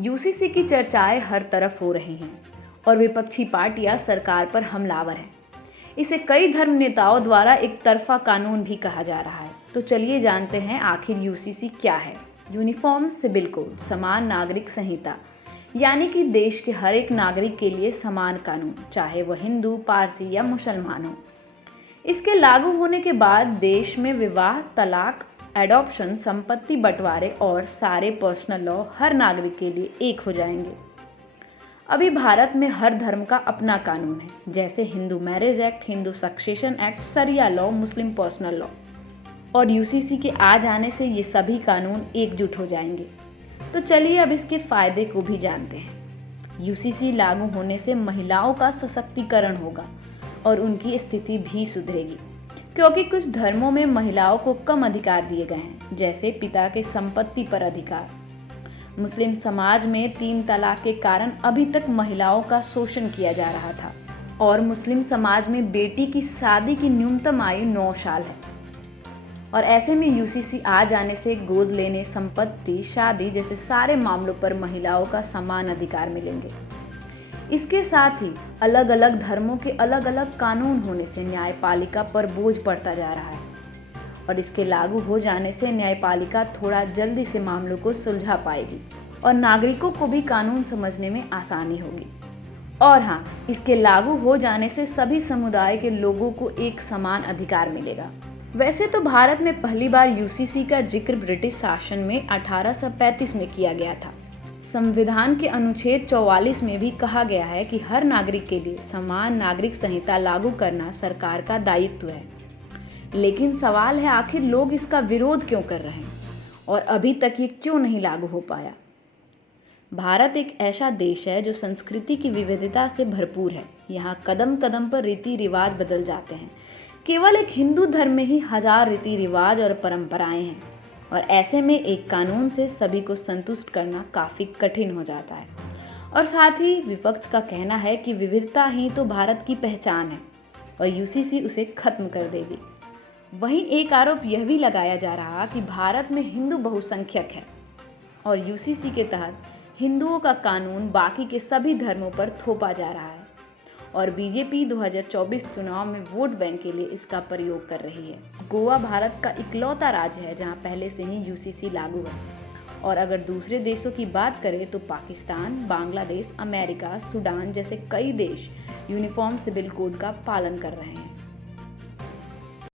UCC की चर्चाएं हर तरफ हो रही हैं और विपक्षी पार्टियां सरकार पर हमलावर हैं। इसे कई धर्म नेताओं द्वारा एक तरफा कानून भी कहा जा रहा है। तो चलिए जानते हैं आखिर यूसीसी क्या है। यूनिफॉर्म सिविल कोड, समान नागरिक संहिता, यानी कि देश के हर एक नागरिक के लिए समान कानून, चाहे वह हिंदू, पारसी या मुसलमान हो। इसके लागू होने के बाद देश में विवाह, तलाक, एडॉप्शन, संपत्ति बंटवारे और सारे पर्सनल लॉ हर नागरिक के लिए एक हो जाएंगे। अभी भारत में हर धर्म का अपना कानून है, जैसे Hindu marriage act, Hindu succession act, शरिया लॉ, मुस्लिम पर्सनल लॉ। और यूसीसी के आ जाने से ये सभी कानून एकजुट हो जाएंगे। तो चलिए अब इसके फायदे को भी जानते हैं। यूसीसी लागू होने से महिलाओं का सशक्तिकरण होगा और उनकी स्थिति भी सुधरेगी, क्योंकि कुछ धर्मों में महिलाओं को कम अधिकार दिए गए हैं, जैसे पिता के संपत्ति पर अधिकार। मुस्लिम समाज में 3 तलाक के कारण अभी तक महिलाओं का शोषण किया जा रहा था और मुस्लिम समाज में बेटी की शादी की न्यूनतम आयु 9 साल है। और ऐसे में यूसीसी आ जाने से गोद लेने, संपत्ति, शादी जैसे सारे मामलों पर महिलाओं का समान अधिकार मिलेंगे। इसके साथ ही अलग अलग धर्मों के अलग अलग कानून होने से न्यायपालिका पर बोझ पड़ता जा रहा है और इसके लागू हो जाने से न्यायपालिका थोड़ा जल्दी से मामलों को सुलझा पाएगी और नागरिकों को भी कानून समझने में आसानी होगी। और हाँ, इसके लागू हो जाने से सभी समुदाय के लोगों को एक समान अधिकार मिलेगा। वैसे तो भारत में पहली बार यूसीसी का जिक्र ब्रिटिश शासन में 1835 में किया गया था। संविधान के अनुच्छेद 44 में भी कहा गया है कि हर नागरिक के लिए समान नागरिक संहिता लागू करना सरकार का दायित्व है। लेकिन सवाल है, आखिर लोग इसका विरोध क्यों कर रहे हैं और अभी तक ये क्यों नहीं लागू हो पाया। भारत एक ऐसा देश है जो संस्कृति की विविधता से भरपूर है। यहाँ कदम कदम पर रीति रिवाज बदल जाते हैं। केवल एक हिंदू धर्म में ही 1000 रीति रिवाज और परंपराएं हैं और ऐसे में एक कानून से सभी को संतुष्ट करना काफ़ी कठिन हो जाता है। और साथ ही विपक्ष का कहना है कि विविधता ही तो भारत की पहचान है और यूसीसी उसे खत्म कर देगी। वहीं एक आरोप यह भी लगाया जा रहा कि भारत में हिंदू बहुसंख्यक है और यूसीसी के तहत हिंदुओं का कानून बाकी के सभी धर्मों पर थोपा जा रहा है और बीजेपी 2024 चुनाव में वोट बैंक के लिए इसका प्रयोग कर रही है। गोवा भारत का इकलौता राज्य है जहां पहले से ही यूसीसी लागू है। और अगर दूसरे देशों की बात करें तो पाकिस्तान, बांग्लादेश, अमेरिका, सूडान जैसे कई देश यूनिफॉर्म सिविल कोड का पालन कर रहे हैं।